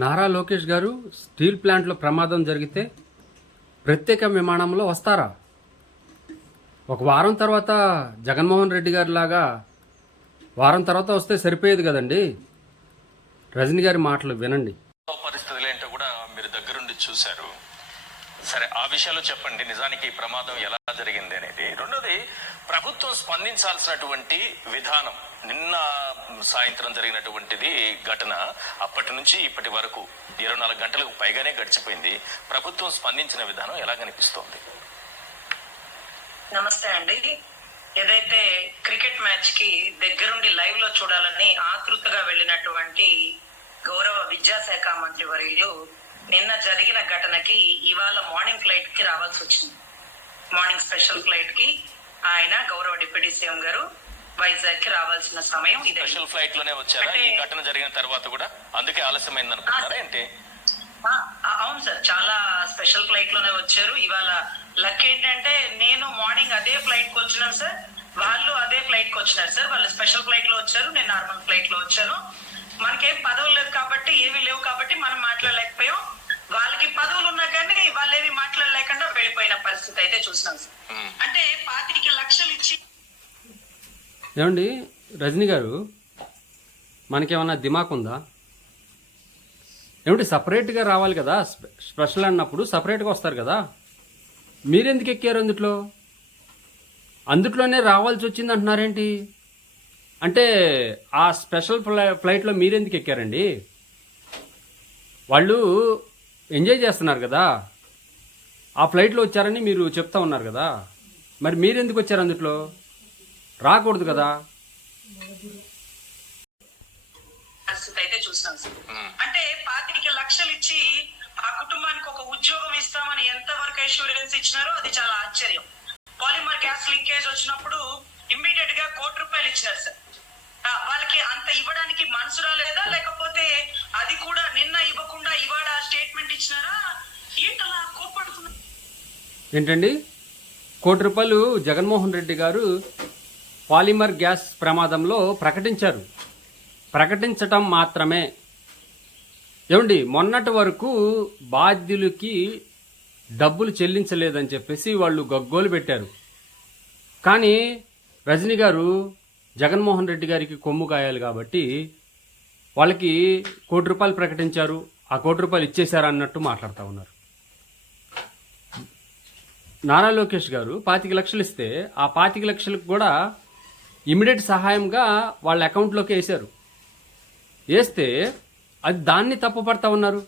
నారా లోకేష్ గారు స్టీల్ ప్లాంట్లో ప్రమాదం జరిగితే ప్రత్యేక విమానంలో వస్తారా? ఒక వారం తర్వాత జగన్మోహన్ రెడ్డి గారి లాగా వారం తర్వాత వస్తే సరిపోయేది కదండి. రజనీ గారి మాటలు వినండి. పరిస్థితులు ఏంటో కూడా మీరు దగ్గరుండి చూశారు. సరే, ఆ విషయాలు చెప్పండి. నిజానికి ఈ ప్రమాదం ఎలా జరిగింది అనేది. రెండోది, ప్రభుత్వం స్పందించాల్సినటువంటి విధానం. నిన్న సాయంత్రం జరిగినటువంటిది ఘటన. అప్పటి నుంచి ఇప్పటి వరకు 24 గంటలకు పైగానే గడిచిపోయింది. ప్రభుత్వం స్పందించిన విధానం ఎలా కనిపిస్తోంది? నమస్తే అండి. ఏదైతే క్రికెట్ మ్యాచ్ కి దగ్గరుండి లైవ్ లో చూడాలని ఆతృతగా వెళ్ళినటువంటి గౌరవ విద్యాశాఖ మంత్రి వర్యులు నిన్న జరిగిన ఘటనకి ఇవాళ మార్నింగ్ ఫ్లైట్ కి రావాల్సి వచ్చింది. మార్నింగ్ స్పెషల్ ఫ్లైట్ కి ఆయన గౌరవ డిప్యూటీ సీఎం గారు వైజాగ్ కి రావాల్సిన సమయం ఇదే. స్పెషల్ ఫ్లైట్ లోనే వచ్చారా ఈ ఘటన జరిగిన తర్వాత కూడా? అందుకే ఆలస్యమైంది అనుకుంటారా ఏంటి? అవును సార్, చాలా స్పెషల్ ఫ్లైట్ లోనే వచ్చారు. ఇవాళ లక్ ఏంటంటే నేను మార్నింగ్ అదే ఫ్లైట్ కి వచ్చినాను సార్, వాళ్ళు అదే ఫ్లైట్ కి వచ్చినారు సార్. వాళ్ళు స్పెషల్ ఫ్లైట్ లో వచ్చారు, నేను నార్మల్ ఫ్లైట్ లో వచ్చాను. మనకేం పదవులు లేదు కాబట్టి, ఏమీ లేవు కాబట్టి మనం మాట్లాడలేకపోయాం. వాళ్ళకి పదవులు ఉన్నా కానీ వాళ్ళు ఏమి మాట్లాడలేకుండా వెళ్ళిపోయిన పరిస్థితి అయితే చూసినాం సార్. అంటే 25 లక్షలు ఇచ్చి. ఏమండి రజనీ గారు, మనకేమన్నా దిమాక్ ఉందా? ఏమిటి సపరేట్గా రావాలి కదా, స్పెషల్ అన్నప్పుడు సపరేట్గా వస్తారు కదా. మీరెందుకు ఎక్కారు అందుట్లోనే రావాల్సి వచ్చింది అంటున్నారేంటి? అంటే ఆ స్పెషల్ ఫ్లైట్లో మీరెందుకు ఎక్కారండి? వాళ్ళు ఎంజాయ్ చేస్తున్నారు కదా, ఆ ఫ్లైట్లో వచ్చారని మీరు చెప్తా ఉన్నారు కదా. మరి మీరెందుకు వచ్చారు అందుట్లో? రాకూడదు కదా. అయితే చూసాం సార్. అంటే 25 లక్షలు ఇచ్చి ఆ కుటుంబానికి ఒక ఉద్యోగం ఇస్తామని ఎంత వరకు అష్యూరెన్స్ ఇచ్చినారో అది చాలా ఆశ్చర్యం. పాలిమర్ గ్యాస్ లీకేజ్ వచ్చినప్పుడు ఇమ్మీడియట్ గా ₹1,00,00,000 ఇచ్చినారు సార్. వాళ్ళకి అంత ఇవ్వడానికి మనసు రాలేదా, లేకపోతే అది కూడా నిన్న ఇవ్వకుండా ఇవాళ స్టేట్మెంట్ ఇచ్చినారా? ఏంటలా కోపడుతున్నారు ఏంటండి? ₹1,00,00,000 జగన్మోహన్ రెడ్డి గారు పాలిమర్ గ్యాస్ ప్రమాదంలో ప్రకటించారు. ప్రకటించటం మాత్రమే. ఏమండి, మొన్నటి వరకు బాధ్యులకి డబ్బులు చెల్లించలేదని చెప్పేసి వాళ్ళు గగ్గోలు పెట్టారు. కానీ రజనీ గారు జగన్మోహన్ రెడ్డి గారికి కొమ్ము కాయాలి కాబట్టి వాళ్ళకి ₹1,00,00,000 ప్రకటించారు, ఆ ₹1,00,00,000 ఇచ్చేశారు అన్నట్టు మాట్లాడుతూ ఉన్నారు. నారా లోకేష్ గారు 25 లక్షలు ఇస్తే ఆ 25 లక్షలకు కూడా ఇమీడియట్ సహాయంగా వాళ్ళ అకౌంట్లోకి వేస్తే అది దాన్ని తప్పు పడతా ఉన్నారు.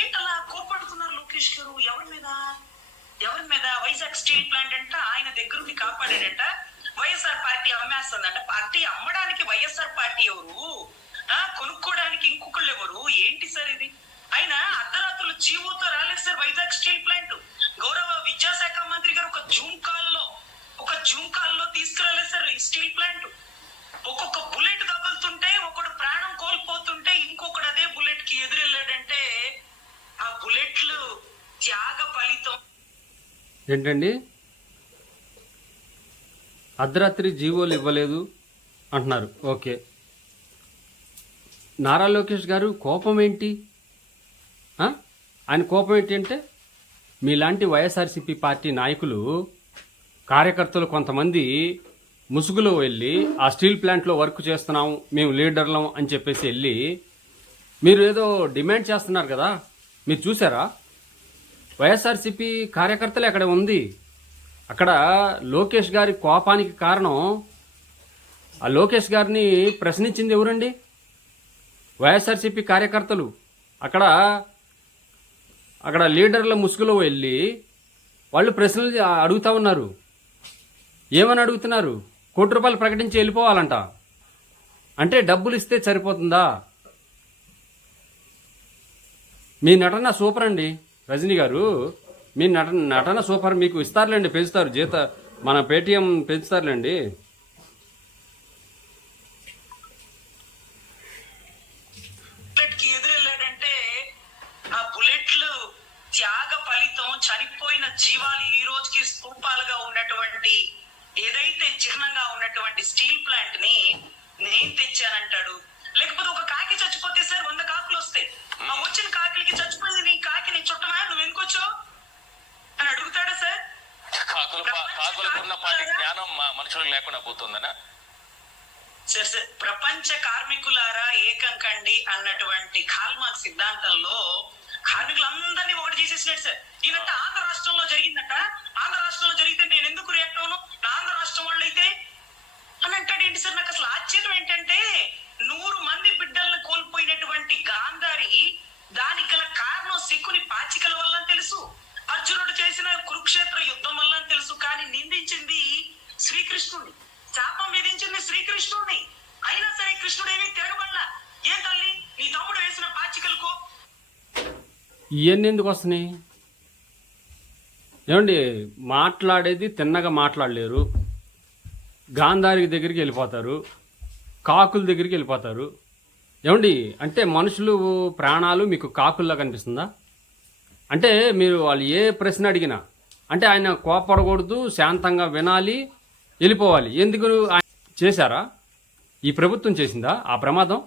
ఏంటలా కోపడుతున్నారు లోకేష్ గారు? ఎవరి మీద? వైజాగ్ స్టీల్ ప్లాంట్ అంట ఆయన దగ్గరుండి కాపాడాడంట. వైఎస్ఆర్ పార్టీ అమ్మేస్తుందంట. పార్టీ అమ్మడానికి వైఎస్ఆర్ పార్టీ ఎవరు? కొనుక్కోడానికి ఇంకొకళ్ళు ఎవరు? ఏంటి సార్ ఇది? ఆయన అర్ధరాత్రులు జీవోతో రాలేదు సార్ వైజాగ్ స్టీల్ ప్లాంట్. గౌరవ విద్యాశాఖ మంత్రి గారు ఒక జూమ్ కాల్లో తీసుకురాలేదు సార్ ఈ స్టీల్ ప్లాంట్. ఒక్కొక్క బుల్లెట్ తగులుతుంటే ఒకడు ప్రాణం కోల్పోతుంటే ఇంకొకడు అదే బుల్లెట్ కి ఎదురెళ్ళాడంటే ఆ బుల్లెట్లు త్యాగ ఫలితం. ఏంటండి, అర్ధరాత్రి జీవోలు ఇవ్వలేదు అంటున్నారు. ఓకే, నారా లోకేష్ గారు కోపం ఏంటి? ఆయన కోపం ఏంటి అంటే, మీలాంటి వైఎస్ఆర్సీపీ పార్టీ నాయకులు కార్యకర్తలు కొంతమంది ముసుగులో వెళ్ళి ఆ స్టీల్ ప్లాంట్లో వర్క్ చేస్తున్నాం, మేము లీడర్లం అని చెప్పేసి వెళ్ళి మీరు ఏదో డిమాండ్ చేస్తున్నారు కదా. మీరు చూసారా? వైఎస్ఆర్సీపీ కార్యకర్తలు అక్కడ ఉంది. అక్కడ లోకేష్ గారి కోపానికి కారణం, ఆ లోకేష్ గారిని ప్రశ్నించింది ఎవరండి? వైఎస్ఆర్సీపీ కార్యకర్తలు. అక్కడ లీడర్ల ముసుగులో వెళ్ళి వాళ్ళు ప్రశ్నలు అడుగుతా ఉన్నారు. ఏమని అడుగుతున్నారు? ₹1,00,00,000 ప్రకటించి వెళ్ళిపోవాలంట. అంటే డబ్బులు ఇస్తే సరిపోతుందా? మీ నటన సూపర్ అండి రజనీ గారు, మీ నటన సూపర్. మీకు ఇస్తారులేండి, పెంచుతారు జీత, మన పేటీఎం పెంచుతారులేండి. త్యాగ ఫలితం. చనిపోయిన జీవాలు ఈ రోజుకి స్తూపాలుగా ఉన్నటువంటి, ఏదైతే చిహ్నంగా ఉన్నటువంటి స్టీల్ ప్లాంట్ ని నేను తెచ్చానంటాడు. లేకపోతే ఒక కాకి చచ్చిపోతే సార్ 100 కాకులు వస్తాయి. ఆ వచ్చిన కాకిలకి చచ్చిపోయింది నీ కాకి నీ చుట్టమా, నువ్వు ఎందుకు వచ్చావు అని అడుగుతాడా సార్? కాకులకున్న పాటి జ్ఞానం మనుషులకు లేకుండా పోతుందనా? సార్ సార్ ప్రపంచ కార్మికులారా ఏకం కండి అన్నటువంటి కాల్మార్క్స్ సిద్ధాంతంలో కార్మికులందరినీ ఒకటి చేసేసినాడు సార్. ఈయనంట ఆంధ్ర రాష్ట్రంలో జరిగిందట, ఆంధ్ర రాష్ట్రంలో జరిగితే నేను ఎందుకు రియాక్ట్ అవును, నా ఆంధ్ర రాష్ట్రం వాళ్ళు అయితే అని అంటాడు. ఏంటి సార్, నాకు అసలు ఆశ్చర్యం ఏంటంటే 100 మంది బిడ్డలను కోల్పోయినటువంటి గాంధారి దానికి గల కారణం శకుని పాచికల వల్ల అని తెలుసు, అర్జునుడు చేసిన కురుక్షేత్ర యుద్ధం వల్ల అని తెలుసు. కానీ నిందించింది శ్రీకృష్ణుడిని, శాపం విధించింది శ్రీకృష్ణుడిని. అయినా సరే కృష్ణుడేమీ తిరగబడలా. ఏ తల్లి నీ తమ్ముడు వేసిన పాచికలకు ఇవన్నీ ఎందుకు వస్తున్నాయి? ఏమండి, మాట్లాడేది తిన్నగా మాట్లాడలేరు, గాంధారి దగ్గరికి వెళ్ళిపోతారు, కాకుల దగ్గరికి వెళ్ళిపోతారు. ఏమండి, అంటే మనుషులు ప్రాణాలు మీకు కాకుల్లా కనిపిస్తుందా? అంటే మీరు వాళ్ళు ఏ ప్రశ్న అడిగినా అంటే ఆయన కోపడకూడదు, శాంతంగా వినాలి, వెళ్ళిపోవాలి. ఎందుకు ఆయన చేశారా? ఈ ప్రభుత్వం చేసిందా ఆ ప్రమాదం?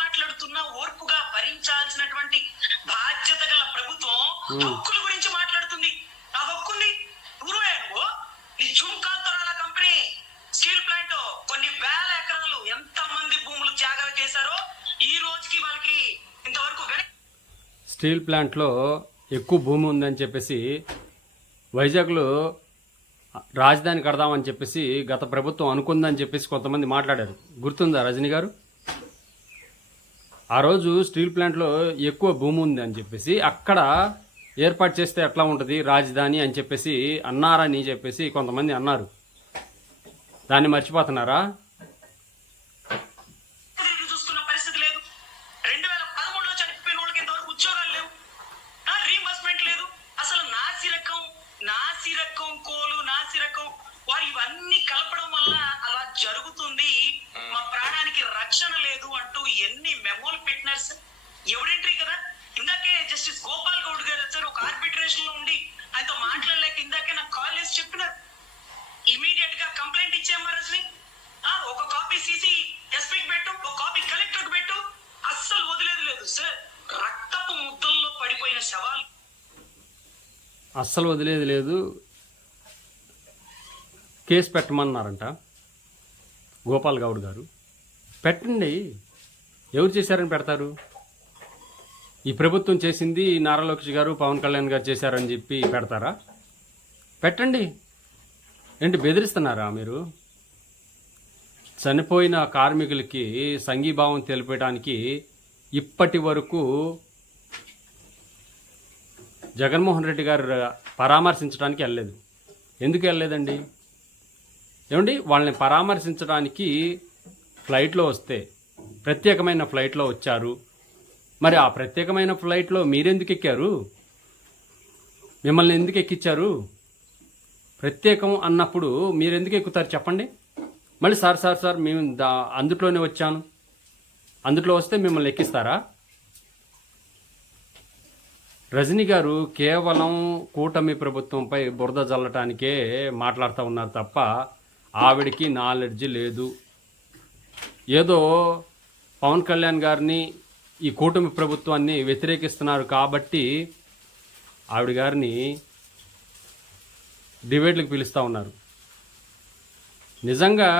మాట్లాడుతున్నా ఓర్పుగా భరించాల్సినటువంటి బాధ్యత గల ప్రభుత్వం హక్కుల గురించి మాట్లాడుతుంది. ఆ హక్కుల్ని పూర్వయానుకో నీ జుంకాంతరాల కంపెనీ స్టీల్ ప్లాంట్ కొన్ని వేల ఎకరాలు ఎంత మంది భూములు త్యాగాలు చేశారో ఈ రోజుకి వాళ్ళకి ఇంతవరకు స్టీల్ ప్లాంట్లో ఎక్కువ భూమి ఉందని చెప్పేసి వైజాగ్లో రాజధాని కడదామని చెప్పేసి గత ప్రభుత్వం అనుకుందని చెప్పేసి కొంతమంది మాట్లాడారు. గుర్తుందా రజనీ గారు? ఆ రోజు స్టీల్ ప్లాంట్లో ఎక్కువ భూమి ఉంది అని చెప్పేసి అక్కడ ఏర్పాటు చేస్తే ఎట్లా ఉంటుంది రాజధాని అని చెప్పేసి అన్నారని చెప్పేసి కొంతమంది అన్నారు. దాన్ని మర్చిపోతున్నారా? చూస్తున్న పరిస్థితి లేదు. 2013లో చనిపోయిన వాళ్ళకి ఇంతవరకు ఉద్యోగాలు లేవు, రీఇంబర్స్మెంట్ లేదు. అసలు నాసిరకం కోలు, నాసిరకం వారు ఇవన్నీ కలపడం వల్ల అలా జరుగుతుంది. మా ప్రాణానికి రక్షణ లేదు అంటూ ఎన్ని మెమోలు పెట్టినారు సార్. ఎవరెంట్రీ కదా. ఇందాకే జస్టిస్ గోపాల్ గౌడ్ గారు సార్ ఒక ఆర్బిట్రేషన్ లో ఉండి ఆయనతో మాట్లాడలేక ఇందాకే నాకు కాల్ చేసి చెప్పినారు, ఇమీడియట్ గా కంప్లైంట్ ఇచ్చేమ్మా రజని, ఒక కాపీ సీసీ ఎస్పీకి పెట్టు, ఒక కాపీ కలెక్టర్ కి పెట్టు. అస్సలు వదిలేదు లేదు సార్. రక్తపు ముద్దల్లో పడిపోయిన శవాలు అస్సలు వదిలేది లేదు. కేసు పెట్టమన్నారంట గోపాల్ గౌడ్ గారు. పెట్టండి, ఎవరు చేశారని పెడతారు? ఈ ప్రభుత్వం చేసింది నారా లోకేష్ గారు, పవన్ కళ్యాణ్ గారు చేశారని చెప్పి పెడతారా? పెట్టండి. ఏంటి బెదిరిస్తున్నారా మీరు? చనిపోయిన కార్మికులకి సంఘీభావం తెలిపడానికి ఇప్పటి వరకు జగన్మోహన్ రెడ్డి గారు పరామర్శించడానికి వెళ్ళలేదు. ఎందుకు వెళ్ళలేదండి? ఏమండి, వాళ్ళని పరామర్శించడానికి ఫ్లైట్లో వస్తే ప్రత్యేకమైన ఫ్లైట్లో వచ్చారు. మరి ఆ ప్రత్యేకమైన ఫ్లైట్లో మీరెందుకు ఎక్కారు? మిమ్మల్ని ఎందుకు ఎక్కించారు? ప్రత్యేకం అన్నప్పుడు మీరెందుకు ఎక్కుతారు చెప్పండి? మళ్ళీ సార్ మేము అందుట్లోనే వచ్చాను, అందుట్లో వస్తే మిమ్మల్ని ఎక్కిస్తారా? రజనీ గారు కేవలం కూటమి ప్రభుత్వంపై బురద జల్లటానికే మాట్లాడుతూ ఉన్నారు తప్ప ఆవిడికి నాలెడ్జ్ లేదు. ఏదో పవన్ కళ్యాణ్ గారిని, ఈ కూటమి ప్రభుత్వాన్ని వ్యతిరేకిస్తున్నారు కాబట్టి ఆవిడ గారిని డిబేట్లకు పిలుస్తూ ఉన్నారు. నిజంగా